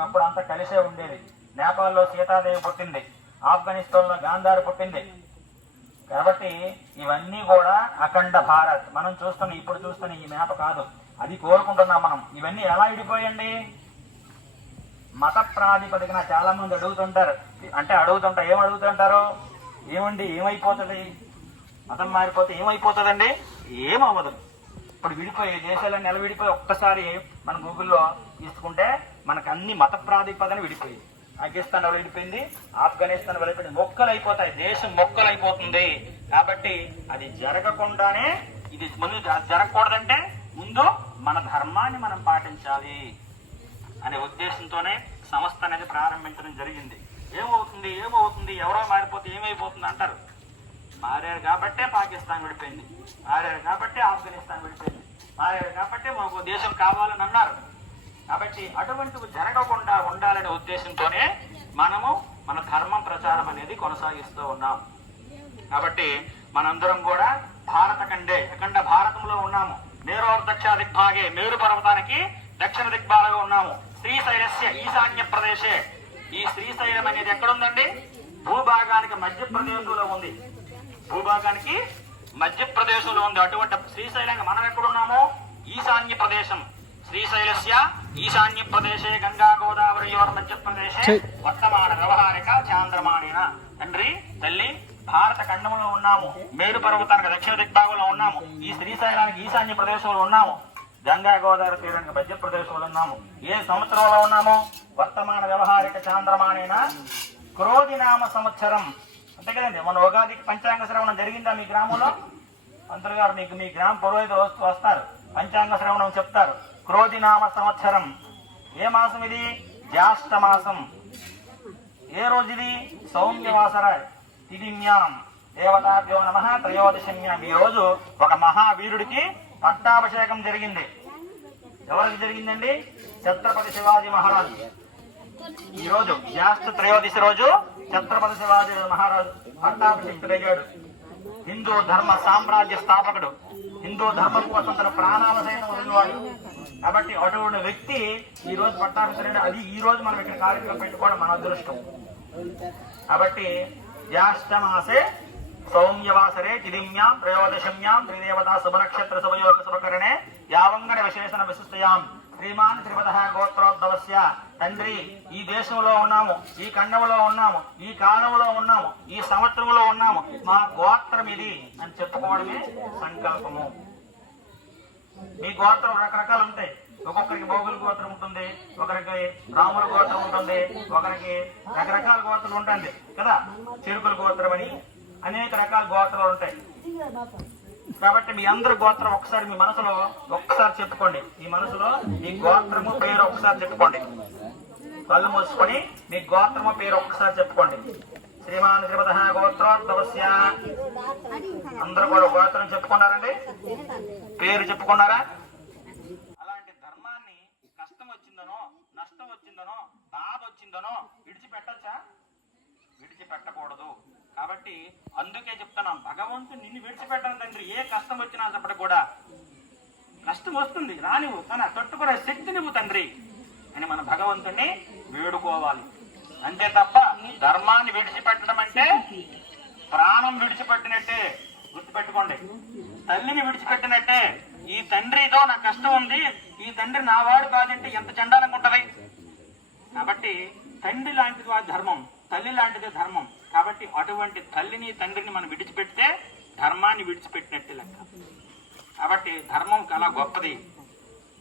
ఒకప్పుడు అంతా కలిసే ఉండేది. నేపాల్లో సీతాదేవి పుట్టింది, ఆఫ్ఘనిస్తాన్లో గాంధారి పుట్టింది. కాబట్టి ఇవన్నీ కూడా అఖండ భారత్. మనం చూస్తున్న ఇప్పుడు చూస్తున్న ఈ మ్యాప్ కాదు, అది కోరుకుంటున్నాం మనం. ఇవన్నీ ఎలా విడిపోయండి? మత ప్రాతిపదికన. చాలా మంది అడుగుతుంటారు, ఏం అడుగుతుంటారు? ఏమండి ఏమైపోతుంది, మతం మారిపోతే ఏమైపోతుందండి? ఏమవ్వదు. ఇప్పుడు విడిపోయి దేశాలన్నీ ఎలా విడిపోయి ఒక్కసారి మన గూగుల్లో తీసుకుంటే మనకు అన్ని మత ప్రాతిపదన విడిపోయి, పాకిస్తాన్ విడిపోయింది, ఆఫ్ఘనిస్తాన్ విడిపోయింది, మొక్కలు అయిపోతాయి, దేశం మొక్కలు అయిపోతుంది. కాబట్టి అది జరగకుండానే, ఇది ముందు జరగకూడదంటే ముందు మన ధర్మాన్ని మనం పాటించాలి అనే ఉద్దేశంతోనే సంస్థ అనేది ప్రారంభించడం జరిగింది. ఏమవుతుంది ఎవరో మారిపోతే ఏమైపోతుంది అంటారు. మారారు కాబట్టే పాకిస్తాన్ విడిపోయింది, మారారు కాబట్టే ఆఫ్ఘనిస్తాన్ విడిపోయింది, మారారు కాబట్టే మాకు దేశం కావాలని అన్నారు. కాబట్టి అటువంటివి జరగకుండా ఉండాలనే ఉద్దేశంతోనే మనము మన ధర్మం ప్రచారం అనేది కొనసాగిస్తూ ఉన్నాం. కాబట్టి మనందరం కూడా భారత అఖండ భారతంలో ఉన్నాము. మేరోర్దక్ష దిగ్భాగే, మేరు పర్వతానికి దక్షిణ దిగ్భాగంలో ఉన్నాము. శ్రీశైలస్య ఈశాన్య ప్రదేశే. ఈ శ్రీశైలం అనేది ఎక్కడుందండి? భూభాగానికి మధ్యప్రదేశంలో ఉంది. భూభాగానికి మధ్యప్రదేశంలో ఉంది. అటువంటి శ్రీశైలానికి మనం ఎక్కడున్నాము? ఈశాన్య ప్రదేశం. శ్రీశైలస్య ఈశాన్య ప్రదేశే గంగా గోదావరియోర్ మధ్యప్రదేశే వర్తమాన వ్యవహారిక చాంద్రమాణిన. తండ్రి తల్లి భారత ఖండంలో ఉన్నాము, మేరు పర్వతానికి దక్షిణ దిగ్భాగంలో ఉన్నాము, ఈ శ్రీశైలానికి ఈశాన్య ప్రదేశంలో ఉన్నాము, గంగా గోదావరి తీరానికి మధ్యప్రదేశంలో ఉన్నాము. ఏ సంవత్సరంలో ఉన్నాము? వర్తమాన వ్యవహారిక చాంద్రమాణిన క్రోధినామ సంవత్సరం. అంతే కదండి. మన ఉగాదికి పంచాంగ శ్రవణం జరిగిందా మీ గ్రామంలో? మంత్రులు గారు మీ గ్రామ పురోహితులు వస్తారు, పంచాంగ శ్రవణం చెప్తారు. క్రోధినామ సంవత్సరం. ఏ మాసం ఇది? జ్యేష్ఠ మాసం. ఏ రోజు ఇది? సౌమ్యవాసర తిథిమ్యాం దేవతాభ్యో నమః త్రయోదశమ్యాం. ఈ రోజు ఒక మహావీరుడికి పట్టాభిషేకం జరిగింది. ఎవరికి జరిగిందండి? ఛత్రపతి శివాజీ మహారాజు. ఈ రోజు జ్యేష్ఠ త్రయోదశి రోజు ఛత్రపతి శివాజీ మహారాజు పట్టాభిషేకుడయ్యాడు. హిందూ ధర్మ సామ్రాజ్య స్థాపకుడు, హిందూ ధర్మం కోసం తన ప్రాణాల సైతం వదిలివాడు. కాబట్టి అటువంటి వ్యక్తి ఈ రోజు పట్టాభిషేకుడు. అది ఈ రోజు మనం ఇక్కడ కార్యక్రమం పెట్టుకోవడం మన అదృష్టం. కాబట్టి జ్యేష్ఠ మాసే సౌమ్యవాసరే తిథిమ్యాం త్రయోదశమ్యాం త్రిదేవతా శుభనక్షత్ర శుభయోగ శుభకరణే యావంగణ విశేషణ విశిష్టయాం శ్రీమాన్ శ్రీపద గోత్రోద్భవస్య. తండ్రి ఈ దేశంలో ఉన్నాము, ఈ ఖండంలో ఉన్నాము, ఈ కాలంలో ఉన్నాము, ఈ సంవత్సరంలో ఉన్నాము, మా గోత్రం ఇది అని చెప్పుకోవడమే సంకల్పము. మీ గోత్రం రకరకాలు ఉంటాయి. ఒక్కొక్కరికి భోగుల గోత్రం ఉంటుంది, ఒకరికి రాముల గోత్రం ఉంటుంది, ఒకరికి రకరకాల గోత్రం ఉంటుంది కదా. చెరుకుల గోత్రం అని అనేక రకాల గోత్రాలు ఉంటాయి. కాబట్టి మీ అందరు గోత్రం ఒకసారి మీ మనసులో ఒక్కసారి చెప్పుకోండి. మీ మనసులో మీ గోత్రము పేరు ఒకసారి చెప్పుకోండి. కళ్ళు మూసుకొని మీ గోత్రము పేరు ఒక్కసారి చెప్పుకోండి. శ్రీమాన్ శ్రీపద గోత్రోద్భవస్య. అందరూ కూడా గోత్రం చెప్పుకున్నారండి? పేరు చెప్పుకున్నారా? అలాంటి ధర్మాన్ని కష్టం వచ్చిందనో, నష్టం వచ్చిందనో, బాధ వచ్చిందనో విడిచిపెట్టచ్చా? విడిచిపెట్టకూడదు. కాబట్టి అందుకే చెప్తున్నాం, భగవంతుడు నిన్ను విడిచిపెట్టాలి తండ్రి. ఏ కష్టం వచ్చినా చెప్పడం కూడా, కష్టం వస్తుంది రానివు, కానీ తట్టుకునే శక్తి నువ్వు తండ్రి అని మన భగవంతుడిని వేడుకోవాలి. అంతే తప్ప ధర్మాన్ని విడిచిపెట్టడం అంటే ప్రాణం విడిచిపెట్టినట్టే. గుర్తుపెట్టుకోండి, తల్లిని విడిచిపెట్టినట్టే. ఈ తండ్రితో నాకు కష్టం ఉంది, ఈ తండ్రి నా వాడు కాదంటే ఎంత చండాలంగా ఉంటది. కాబట్టి తండ్రి లాంటిది ధర్మం, తల్లి లాంటిది ధర్మం. కాబట్టి అటువంటి తల్లిని తండ్రిని మనం విడిచిపెడితే ధర్మాన్ని విడిచిపెట్టినట్టే లెక్క. కాబట్టి ధర్మం చాలా గొప్పది.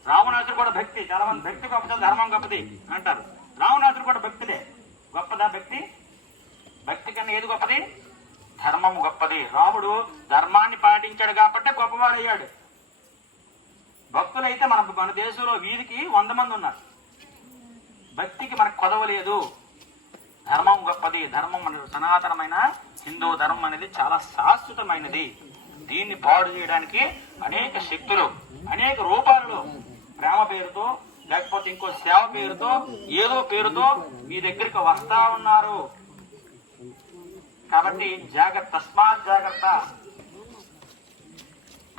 రావణాసుడు కూడా భక్తి. చాలా మంది భక్తి గొప్పది, ధర్మం గొప్పది అంటారు. రావణాసుడు కూడా భక్తిదే. గొప్పదా భక్తి? భక్తి కన్నా ఏది గొప్పది? ధర్మం గొప్పది. రాముడు ధర్మాన్ని పాటించాడు కాబట్టి గొప్పవాడయ్యాడు. భక్తులైతే మన దేశంలో వీధికి 100 మంది ఉన్నారు. భక్తికి మనకు కొదవలేదు. ధర్మం గొప్పది. ధర్మం సనాతనమైన హిందూ ధర్మం అనేది చాలా శాశ్వతమైనది. దీన్ని పాడు చేయడానికి అనేక శక్తులు, అనేక రూపాలలో, ప్రేమ పేరుతో లేకపోతే ఇంకో సేవ పేరుతో, ఏదో పేరుతో మీ దగ్గరికి వస్తా ఉన్నారు. కాబట్టి జాగ్రత్త, తస్మాత్ జాగ్రత్త.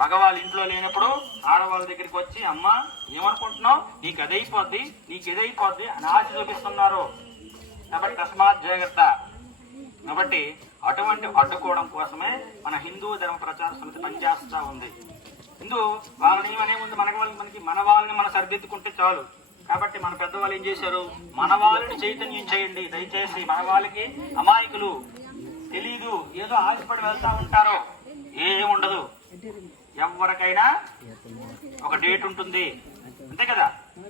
మగవాళ్ళు ఇంట్లో లేనప్పుడు ఆడవాళ్ళ దగ్గరికి వచ్చి అమ్మ ఏమనుకుంటున్నావు, నీకు అదైపోద్ది, నీకు ఇదైపోద్ది అని ఆశ చూపిస్తున్నారు. కాబట్టి తస్మాత్ జాగ్రత్త. కాబట్టి అటువంటి అడ్డుకోవడం కోసమే మన హిందూ ధర్మ ప్రచార సమితి పనిచేస్తూ ఉంది. వాళ్ళని ఏముంది, మన వాళ్ళని మనం సరిదిద్దుకుంటే చాలు. కాబట్టి మన పెద్దవాళ్ళు ఏం చేశారు, మన వాళ్ళని చైతన్యం చేయండి దయచేసి. మన వాళ్ళకి అమాయకులు తెలీదు, ఏదో ఆశపడి వెళ్తా ఉంటారో, ఏముండదు. ఎవరికైనా ఒక డేట్ ఉంటుంది అంతే కదా,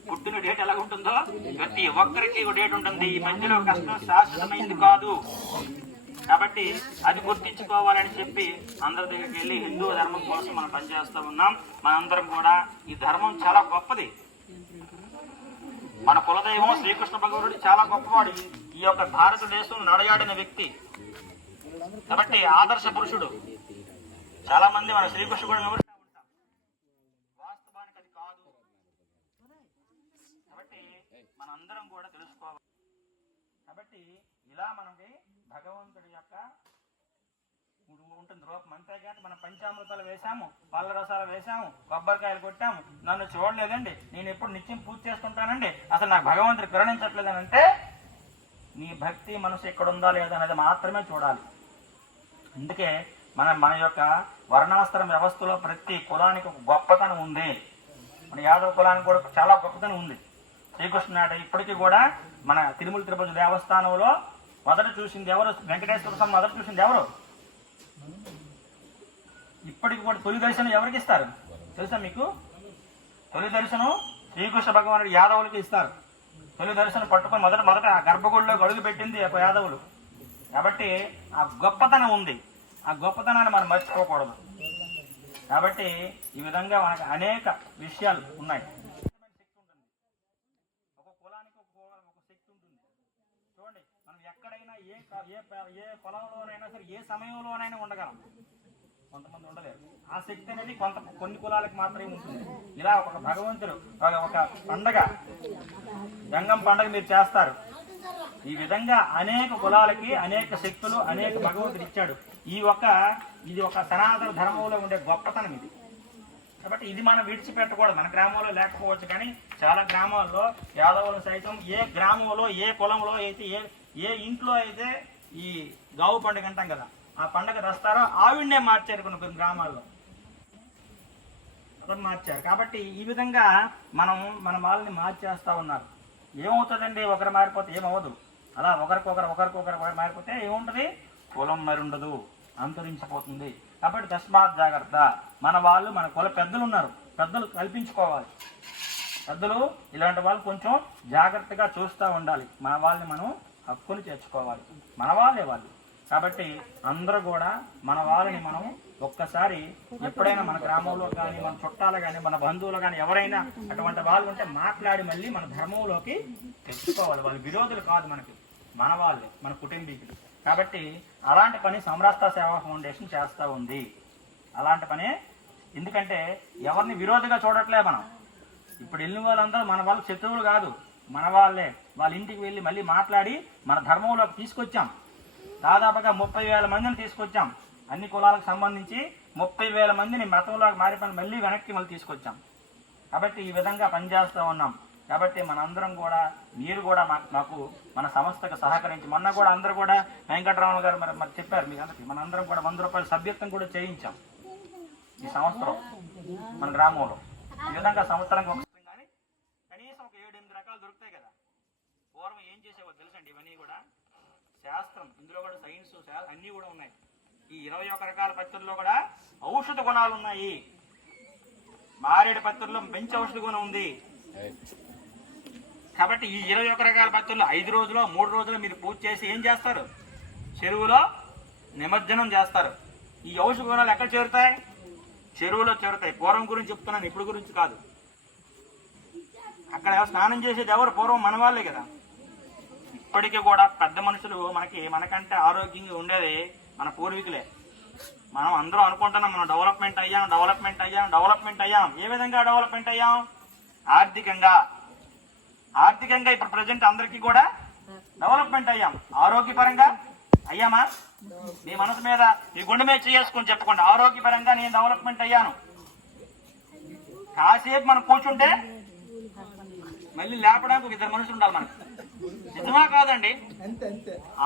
పుట్టిన డేట్ ఎలా ఉంటుందో ప్రతి ఒక్కరికి ఒక డేట్ ఉంటుంది. ఈ మధ్యలో కష్టం శాశ్వతమైంది కాదు. కాబట్టి అది గుర్తించుకోవాలని చెప్పి అందరి దగ్గరికి వెళ్ళి హిందూ ధర్మం కోసం మనం పనిచేస్తూ ఉన్నాం. మనందరం కూడా ఈ ధర్మం చాలా గొప్పది. మన కులదైవం శ్రీకృష్ణ భగవానుడు చాలా గొప్పవాడు. ఈ యొక్క భారతదేశం నడయాడిన వ్యక్తి కాబట్టి ఆదర్శ పురుషుడు. చాలా మంది మన శ్రీకృష్ణుడు వివరిస్తూ ఉంటాం, వాస్తవానికి అది కాదు. కాబట్టి మనందరం కూడా తెలుసుకోవాలి. కాబట్టి ఇలా మనకి భగవంతుడి యొక్క ఉంటుంది రూపం. అంతేగాని మనం పంచామృతాలు వేసాము, పళ్ళ రసాలు వేసాము, కొబ్బరికాయలు కొట్టాము, నన్ను చూడలేదండి, నేను ఎప్పుడు నిత్యం పూజ చేసుకుంటానండి, అసలు నాకు భగవంతుడు కరుణించట్లేదని అంటే నీ భక్తి మనసు ఎక్కడుందా లేదా అనేది మాత్రమే చూడాలి. అందుకే మన యొక్క వర్ణాస్త్రం వ్యవస్థలో ప్రతి కులానికి ఒక గొప్పతనం ఉంది. మన యాదవ కులానికి కూడా చాలా గొప్పతనం ఉంది. శ్రీకృష్ణుడు ఇప్పటికీ కూడా మన తిరుమల తిరుపతి దేవస్థానంలో మొదట చూసింది ఎవరు, వెంకటేశ్వర స్వామి మొదట చూసింది ఎవరు? ఇప్పటికి కూడా తొలి దర్శనం ఎవరికి ఇస్తారు తెలుసా మీకు? తొలి దర్శనం శ్రీకృష్ణ భగవానుడు యాదవులకి ఇస్తారు. తొలి దర్శనం పట్టుకొని మొదట ఆ గర్భగుడిలో అడుగు పెట్టింది యాదవులు. కాబట్టి ఆ గొప్పతనం ఉంది. ఆ గొప్పతనాన్ని మనం మర్చిపోకూడదు. కాబట్టి ఈ విధంగా మనకు అనేక విషయాలు ఉన్నాయి. ఒక కులానికి ఒక శక్తి ఉంటుంది. చూడండి, మనం ఎక్కడైనా ఏ పొలంలోనైనా సరే ఏ సమయంలోనైనా ఉండగలం, కొంతమంది ఉండలేరు. ఆ శక్తి అనేది కొన్ని కులాలకు మాత్రమే ఉంటుంది. ఇలా ఒక భగవంతుడు ఒక పండగ, గంగం పండగ మీరు చేస్తారు. ఈ విధంగా అనేక కులాలకి అనేక శక్తులు అనేక భగవంతుడు ఇచ్చాడు. ఇది ఒక సనాతన ధర్మంలో ఉండే గొప్పతనం ఇది. కాబట్టి ఇది మనం విడిచిపెట్టకూడదు. మన గ్రామంలో లేకపోవచ్చు, కానీ చాలా గ్రామాల్లో యాదవులు సైతం ఏ గ్రామంలో ఏ కులంలో అయితే ఏ ఇంట్లో అయితే ఈ గావు పండుగ అంటాం కదా, ఆ పండుగ తెస్తారో ఆవిడనే మార్చారు కొన్ని గ్రామాల్లో మార్చారు. కాబట్టి ఈ విధంగా మన వాళ్ళని మార్చేస్తా ఉన్నారు. ఏమవుతుందండి, ఒకరు మారిపోతే ఏమవ్వదు. అలా ఒకరికొకరు మారిపోతే ఏముంటుంది, కులం మరి ఉండదు, అంతరించిపోతుంది. కాబట్టి తస్మాత్ జాగ్రత్త. మన వాళ్ళు మన కుల పెద్దలు ఉన్నారు, పెద్దలు కల్పించుకోవాలి. పెద్దలు ఇలాంటి వాళ్ళు కొంచెం జాగ్రత్తగా చూస్తూ ఉండాలి. మన వాళ్ళని మనం హక్కులు చేర్చుకోవాలి, మన వాళ్ళే వాళ్ళు. కాబట్టి అందరూ కూడా మన వాళ్ళని మనం ఒక్కసారి ఎప్పుడైనా మన గ్రామంలో కానీ మన చుట్టాలు కానీ మన బంధువులు కానీ ఎవరైనా అటువంటి వాళ్ళు ఉంటే మాట్లాడి మళ్ళీ మన ధర్మంలోకి తెచ్చుకోవాలి. వాళ్ళు విరోధులు కాదు, మన వాళ్ళే, మన కుటుంబీకులు. కాబట్టి అలాంటి పని సమరస్త సేవా ఫౌండేషన్ చేస్తూ ఉంది. అలాంటి పని ఎందుకంటే ఎవరిని విరోధిగా చూడట్లే మనం. ఇప్పుడు వెళ్ళిన వాళ్ళందరూ మన వాళ్ళ శత్రువులు కాదు, మన వాళ్ళే. వాళ్ళ ఇంటికి వెళ్ళి మళ్ళీ మాట్లాడి మన ధర్మంలోకి తీసుకొచ్చాం. దాదాపుగా 30,000 మందిని తీసుకొచ్చాం. అన్ని కులాలకు సంబంధించి 30,000 మందిని మతంలోకి మారిపోయి మళ్ళీ వెనక్కి తీసుకొచ్చాం. కాబట్టి ఈ విధంగా పనిచేస్తూ ఉన్నాం. కాబట్టి మనందరం కూడా, మీరు కూడా మాకు మన సంస్థకు సహకరించి, మొన్న కూడా అందరూ కూడా వెంకటరమణ గారు మరి చెప్పారు మీకు అందరికీ, మనందరం కూడా 100 రూపాయల సభ్యత్వం కూడా చేయించాం ఈ సంవత్సరం మన గ్రామంలో. ఈ విధంగా సంవత్సరానికి ఒక కానీ కనీసం ఒక 7-8 రకాలు దొరుకుతాయి కదా. పూర్వం ఏం చేసేవో తెలుసండి, ఇవన్నీ కూడా శాస్త్రం, ఇందులో కూడా సైన్స్ అన్నీ కూడా ఉన్నాయి. ఈ 21 రకాల పత్రుల్లో కూడా ఔషధ గుణాలు ఉన్నాయి. మారేడు పత్రుల్లో మంచి ఔషధ గుణం ఉంది. కాబట్టి ఈ 21 రకాల పత్రులు 5 రోజులు 3 రోజులు మీరు పూజ చేసి ఏం చేస్తారు, చెరువులో నిమజ్జనం చేస్తారు. ఈ ఔషధ గుణాలు ఎక్కడ చేరుతాయి, చెరువులో చేరుతాయి. పూర్వం గురించి చెప్తున్నాను, ఇప్పుడు గురించి కాదు. అక్కడ స్నానం చేసేది ఎవరు, పూర్వం మన వాళ్ళే కదా. ఇప్పటికీ కూడా పెద్ద మనుషులు మనకంటే ఆరోగ్యంగా ఉండేది మన పూర్వీకులే. మనం అందరూ అనుకుంటున్నాం మనం డెవలప్మెంట్ అయ్యాం. ఏ విధంగా డెవలప్మెంట్ అయ్యాం? ఆర్థికంగా ఇప్పుడు ప్రజెంట్ అందరికీ కూడా డెవలప్మెంట్ అయ్యాం. ఆరోగ్యపరంగా అయ్యామా? మీ మనసు మీద మీ గుండె మీద చేసుకొని చెప్పుకోండి, ఆరోగ్యపరంగా నేను డెవలప్మెంట్ అయ్యాను. కాసేపు మనం కూర్చుంటే మళ్ళీ లేపడానికి ఒక ఇద్దరు మనుషులు ఉండాలి మనకి. నిజమా కాదండి?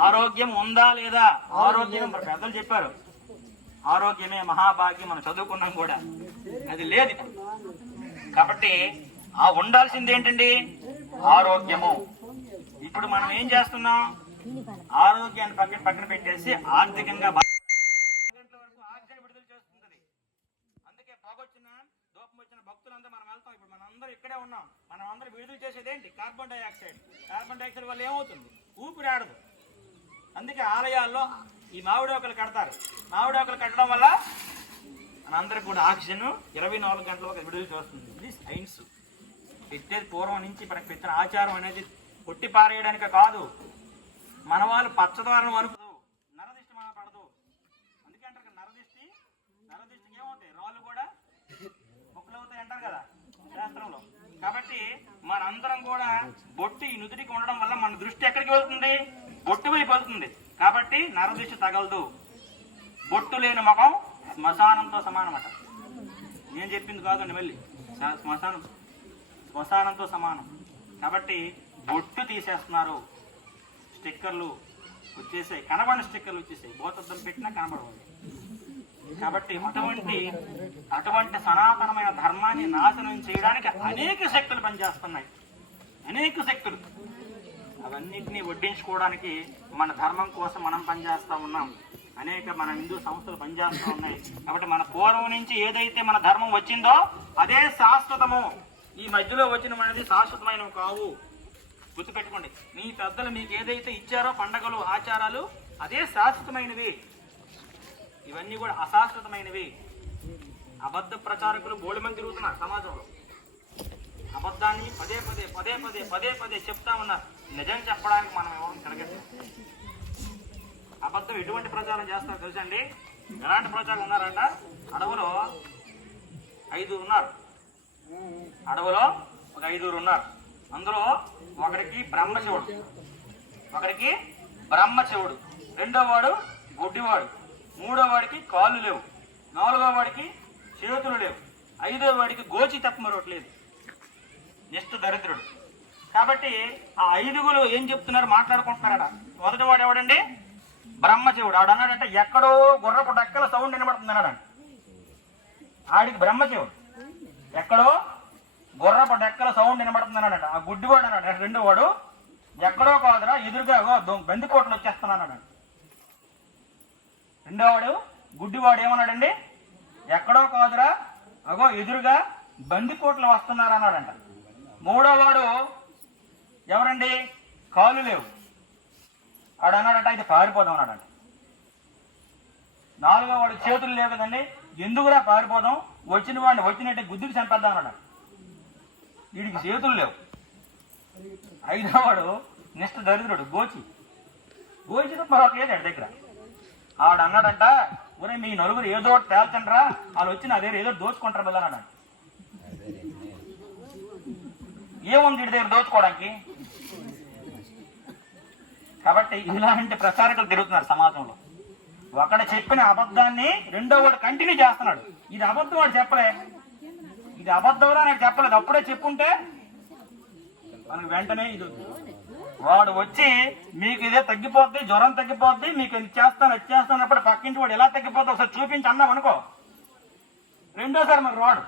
ఆరోగ్యం ఉందా లేదా? ఆరోగ్యం పెద్దలు చెప్పారు, ఆరోగ్యమే మహాభాగ్యం. మనం చదువుకున్నాం కూడా, అది లేదు ఇప్పుడు. కాబట్టి ఆ ఉండాల్సింది ఏంటండి? ఆరోగ్యము. ఇప్పుడు మనం ఏం చేస్తున్నాం? ఆరోగ్యాన్ని పక్కన పెట్టేసి ఆర్థికంగా గంటల వరకు ఆక్సిజన్ విడుదల చేస్తుంది. అందుకే పొగొచ్చిన దూపం వచ్చిన భక్తులంతా మనం వెళ్తాం. ఇప్పుడు మనం అందరూ ఇక్కడే ఉన్నాం. మనం అందరూ విడుదల చేసేది ఏంటి? Carbon dioxide. కార్బన్ డైఆక్సైడ్ వల్ల ఏమవుతుంది? ఊపిరి ఆడదు. అందుకే ఆలయాల్లో ఈ మామిడాకులు కడతారు. మామిడాకులు కట్టడం వల్ల మనందరికి కూడా ఆక్సిజన్ 24 గంటల వరకు విడుదల చేస్తుంది. ఇది సైన్స్. పెట్టేది పూర్వం నుంచి మనకు పెట్టిన ఆచారం అనేది కొట్టి పారేయడానికి కాదు. మన వాళ్ళు పచ్చదారం అనుకోదు, నరదిష్టి మన పడదు. అందుకే అంటారు నరదిష్టికి ఏమవుతాయి? రాళ్ళు కూడా మొక్కలు అవుతాయి అంటారు కదా శాస్త్రంలో. కాబట్టి మనందరం కూడా బొట్టు ఈ నుదుటికి ఉండడం వల్ల మన దృష్టి ఎక్కడికి వెళ్తుంది? బొట్టు వైపు వెళ్తుంది. కాబట్టి నరదిష్టి తగలదు. బొట్టు లేని ముఖం శ్మశానంతో సమానమట. నేను చెప్పింది కాదండి, మళ్ళీ శ్మశానంతో సమానం. కాబట్టి బొట్టు తీసేస్తున్నారు. స్టిక్కర్లు వచ్చేసాయి, కనబడిన స్టిక్కర్లు వచ్చేసాయి. భూతద్దం పెట్టినా కనబడవు. కాబట్టి అటువంటి సనాతనమైన ధర్మాన్ని నాశనం చేయడానికి అనేక శక్తులు పనిచేస్తున్నాయి. అనేక శక్తులు. అవన్నింటినీ వడ్డించుకోవడానికి మన ధర్మం కోసం మనం పనిచేస్తూ ఉన్నాం. మన హిందూ సంస్థలు పనిచేస్తూ ఉన్నాయి. కాబట్టి మన పూర్వం నుంచి ఏదైతే మన ధర్మం వచ్చిందో అదే శాశ్వతము. ఈ మధ్యలో వచ్చినవి శాశ్వతమైనవి కావు. గుర్తుపెట్టుకోండి. మీ పెద్దలు మీకు ఏదైతే ఇచ్చారో పండగలు, ఆచారాలు, అదే శాశ్వతమైనవి. ఇవన్నీ కూడా అశాశ్వతమైనవి. అబద్ధ ప్రచారకులు బోడి మంది తిరుగుతున్నారు సమాజంలో. అబద్ధాన్ని పదే పదే చెప్తా ఉన్నారు. నిజం చెప్పడానికి మనం ఎవరు తిరగదు. అబద్ధం ఎటువంటి ప్రచారం చేస్తారో తెలుసండి? ఎలాంటి ప్రచారం ఉన్నారంట? అడవులో 5 ఉన్నారు. అడవులో ఒక 5 ఉన్నారు. అందులో ఒకడికి బ్రహ్మశివుడు, రెండో వాడు గుడ్డివాడు, మూడో వాడికి కాళ్ళు లేవు, నాలుగో వాడికి చేతులు లేవు, ఐదో వాడికి గోచి తప్ప మరొకటి లేదు. నెక్స్ట్ దరిద్రుడు. కాబట్టి ఆ 5 ఏం చెప్తున్నారు? మాట్లాడుకుంటున్నారట. మొదటి వాడు ఎవడండి? బ్రహ్మశివుడు. ఆడు అన్నాడంటే ఎక్కడో గుర్రపు డక్కల సౌండ్ వినబడుతుంది అన్నాడు. ఆడికి బ్రహ్మశివుడు ఎక్కడో గుర్రపు డక్కల సౌండ్ వినబడుతుంది అన్నాడు. ఆ గుడ్డివాడు అన్నాడు రెండో వాడు, ఎక్కడో కాదురా ఎదురుగా బందిపోట్లు వచ్చేస్తున్నాడు. రెండో వాడు గుడ్డివాడు ఏమన్నాడండి? ఎక్కడో కాదురా అగో ఎదురుగా బందిపోట్లు వస్తున్నారు అన్నాడంట. మూడో వాడు ఎవరండి? కాళ్ళు లేవు. ఆడు అన్నాడంట ఇది పారిపోదాం అన్నాడంట. నాలుగో వాడు చేతులు లేవు కదండి, ఎందుకురా పారిపోదాం, వచ్చిన వాడిని వచ్చినట్టే గుద్దుకు చంపేద్దాం అన్నాడు. వీడికి చేతులు లేవు. 5వ వాడు నెక్స్ట్ దరిద్రుడు, గోచి మరొక లేదు ఆడి దగ్గర. ఆడు అన్నాడంట ఒరే మీ నలుగురు ఏదో ఒకటి తేల్చండ్రా, వాళ్ళు వచ్చి నా దగ్గర ఏదో దోచుకుంటారు మళ్ళీ అన్నాడు. ఏముంది వీడి దగ్గర దోచుకోవడానికి? కాబట్టి ఇలాంటి ప్రచారకులు తిరుగుతున్నారు సమాజంలో. ఒకడు చెప్పిన అబద్ధాన్ని రెండో వాడు కంటిన్యూ చేస్తున్నాడు. ఇది అబద్ధం వాడు చెప్పలే, ఇది అబద్ధంలా నాకు చెప్పలేదు. అప్పుడే చెప్పుంటే మనకు వెంటనే ఇది వాడు వచ్చి మీకు ఇదే తగ్గిపోద్ది, జ్వరం తగ్గిపోద్ది, మీకు ఇది చేస్తాను అది చేస్తానప్పుడు పక్కింటి వాడు ఎలా తగ్గిపోద్ది ఒకసారి చూపించి అన్నాం అనుకో, రెండోసారి మరి వాడు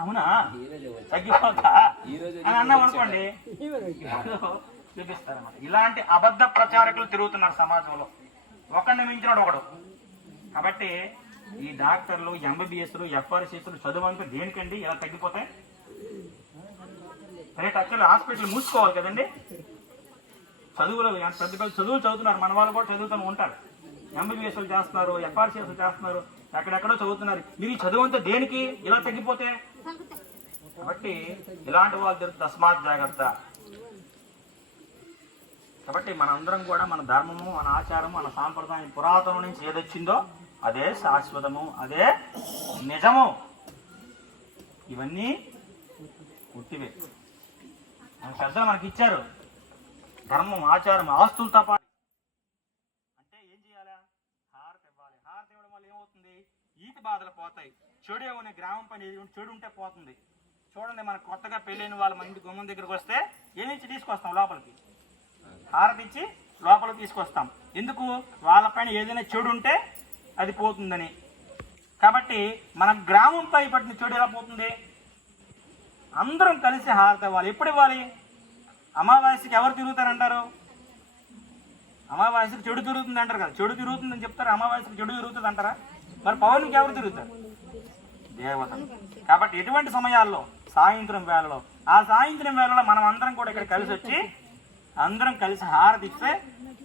అవునా తగ్గిపోతా అని అన్నాం అనుకోండి, చూపిస్తారన్నమాట. ఇలాంటి అబద్ధ ప్రచారకులు తిరుగుతున్నారు సమాజంలో, ఒకరిని మించినాడు ఒకడు. కాబట్టి ఈ డాక్టర్లు, ఎంబీబీఎస్లు, ఎఫ్ఆర్సీలు చదువు దేనికండి ఇలా తగ్గిపోతాయి? రేపు యాక్చువల్లీ హాస్పిటల్ మూసుకోవాలి కదండి. చదువులు పెద్ద చదువులు చదువుతున్నారు, మన వాళ్ళు కూడా చదువుతూ ఉంటారు. ఎంబీబీఎస్లు చేస్తున్నారు, ఎఫ్ఆర్సీఎస్లు చేస్తున్నారు, ఎక్కడెక్కడో చదువుతున్నారు. మీరు ఈ చదువు అంతా దేనికి ఇలా తగ్గిపోతే? కాబట్టి ఇలాంటి వాళ్ళు తిరుగుతుంది, తస్మాత్ జాగ్రత్త. కాబట్టి మనందరం కూడా మన ధర్మము, మన ఆచారము, మన సాంప్రదాయం పురాతనం నుంచి ఏదొచ్చిందో అదే శాశ్వతము, అదే నిజము. ఇవన్నీ పుట్టివే. మన పెద్దలు మనకి ఇచ్చారు ధర్మం, ఆచారం, ఆస్తులతో పాటు. అంటే ఏం చేయాలా? హారతి ఇవ్వాలి. హారతి ఇవ్వడం వల్ల ఏమవుతుంది? ఈతి బాధలు పోతాయి. చెడు ఏమన్నా గ్రామం పైన చెడు ఉంటే పోతుంది. చూడండి, మన కొత్తగా పెళ్ళైన వాళ్ళ మన ఇంటి గుమ్మం దగ్గరికి వస్తే ఏమిచ్చి తీసుకొస్తాం లోపలికి, హారతి ఇచ్చి లోపలికి తీసుకొస్తాం. ఎందుకు? వాళ్ళపైన ఏదైనా చెడు ఉంటే అది పోతుందని. కాబట్టి మన గ్రామంపై పట్టిన చెడు ఎలా పోతుంది? అందరం కలిసి హారతి ఇవ్వాలి. ఎప్పుడు ఇవ్వాలి? అమావాస్యకి ఎవరు తిరుగుతారంటారు? అమావాస్యకి చెడు తిరుగుతుంది అంటారు కదా. చెడు తిరుగుతుందని చెప్తారు, అమావాస్యకి చెడు తిరుగుతుంది అంటారా? మరి పౌర్ణమికి ఎవరు తిరుగుతారు? దేవతలు. కాబట్టి ఎటువంటి సమయాల్లో? సాయంత్రం వేళలో. ఆ సాయంత్రం వేళలో మనం అందరం కూడా ఇక్కడ కలిసి వచ్చి అందరం కలిసి హారతి ఇస్తే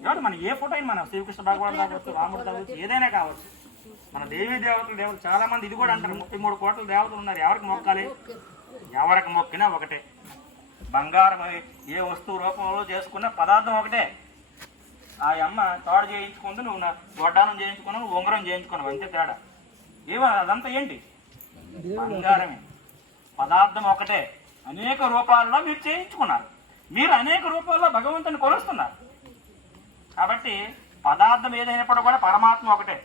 ఎవరు మన ఏ ఫోటో అయినా, మన శ్రీకృష్ణ భగవాన్ కావచ్చు, రాముడు కావచ్చు, ఏదైనా కావచ్చు, మన దేవీ దేవతలు చాలా మంది ఇది కూడా అంటారు, 33 కోట్ల దేవతలు ఉన్నారు, ఎవరికి మొక్కాలి? ఎవరికి మొక్కినా ఒకటే. బంగారం ఏ వస్తువు రూపంలో చేసుకున్న పదార్థం ఒకటే. ఆ అమ్మ తోడు చేయించుకుంది, నువ్వు వడ్డానం చేయించుకున్నావు, నువ్వు ఉంగరం చేయించుకున్నావు, అంతే తేడా. అదంతా ఏంటి? బంగారమే. పదార్థం ఒకటే. అనేక రూపాల్లో మీరు చేయించుకున్నారు, మీరు అనేక రూపాల్లో భగవంతుని కొలుస్తున్నారు. కాబట్టి పదార్థం ఏదైనప్పుడు కూడా పరమాత్మ ఒకటే.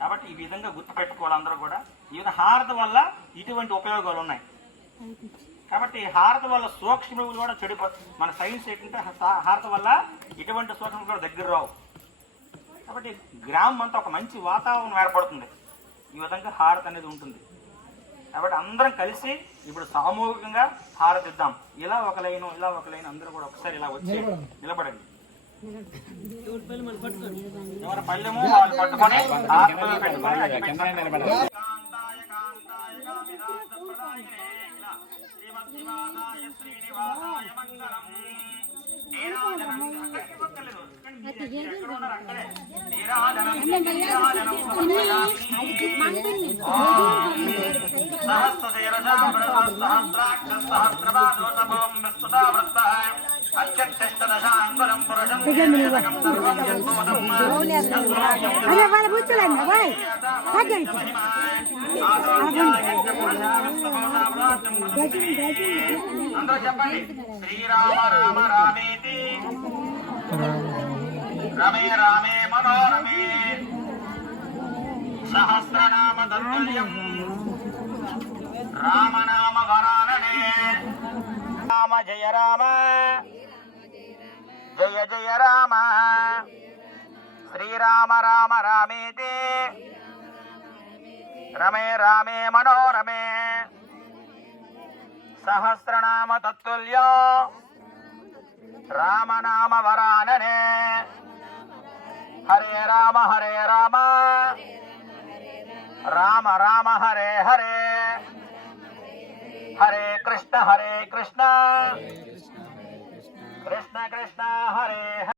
కాబట్టి ఈ విధంగా గుర్తుపెట్టుకోవాలి అందరూ కూడా. ఈ విధంగా హారతి వల్ల ఇటువంటి ఉపయోగాలు ఉన్నాయి. కాబట్టి హారతి వల్ల సూక్ష్మములు కూడా చెడిపోతాయి. మన సైన్స్ ఏంటంటే హారతి వల్ల ఇటువంటి సూక్ష్మములు కూడా దగ్గర రావు. కాబట్టి గ్రామం అంతా ఒక మంచి వాతావరణం ఏర్పడుతుంది. ఈ విధంగా హారతి అనేది ఉంటుంది. కాబట్టి అందరం కలిసి ఇప్పుడు సామూహికంగా హారతి ఇద్దాం. ఇలా ఒక లైను, ఇలా ఒక లైన్, అందరూ కూడా ఒకసారి ఇలా వచ్చి నిలబడండి. ఎవరి పళ్ళెము వాళ్ళు పట్టుకొని ఆత్మలో పెట్టుకొని అందరూ చెప్పండి. శ్రీరామ రామ రామేతి రమే రామే మనోరమే సహస్రనామ తత్తుల్యం రామనామ వరాననే. రామ జయ రామ జయ జయ రామ శ్రీరామ రామ రామేతి రమే రామే మనోరమే సహస్రనామ తత్తుల్యం రామనామ వరాననే. హరే రామ రామ రామ హరే హరే హరే కృష్ణ కృష్ణ కృష్ణ కృష్ణ హరే హరే.